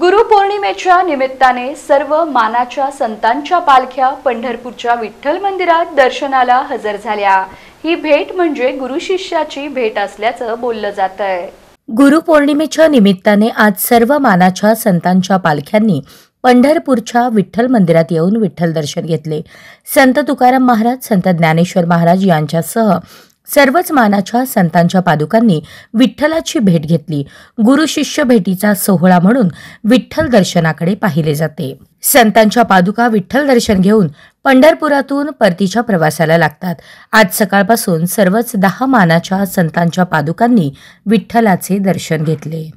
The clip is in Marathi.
गुरुपौर्णिमेच्या निमित्ताने सर्व मानाच्या संतांच्या पालख्या पंढरपूरच्या विठ्ठल मंदिरात दर्शनाला हजर झाल्या। ही भेट म्हणजे गुरु शिष्याची भेट असल्याचं बोललं जातंय। गुरुपौर्णिमेच्या निमित्ताने आज सर्व मानाच्या संतांच्या पालख्यांनी पंढरपूरच्या विठ्ठल मंदिरात येऊन विठ्ठल दर्शन घेतले। संत तुकाराम महाराज, संत ज्ञानेश्वर महाराज यांच्यासह सर्वच मानाच्या संतांच्या पादुकांनी विठ्ठलाची भेट घेतली। गुरु शिष्य भेटीचा सोहळा म्हणून विठ्ठल दर्शनाकडे पाहिले जाते। संतांच्या पादुका विठ्ठल दर्शन घेऊन पंढरपुरातून परतीच्या प्रवासाला लागतात। आज सकाळपासून सर्वच 10 मानाच्या संतांच्या पादुकांनी विठ्ठलाचे दर्शन घेतले।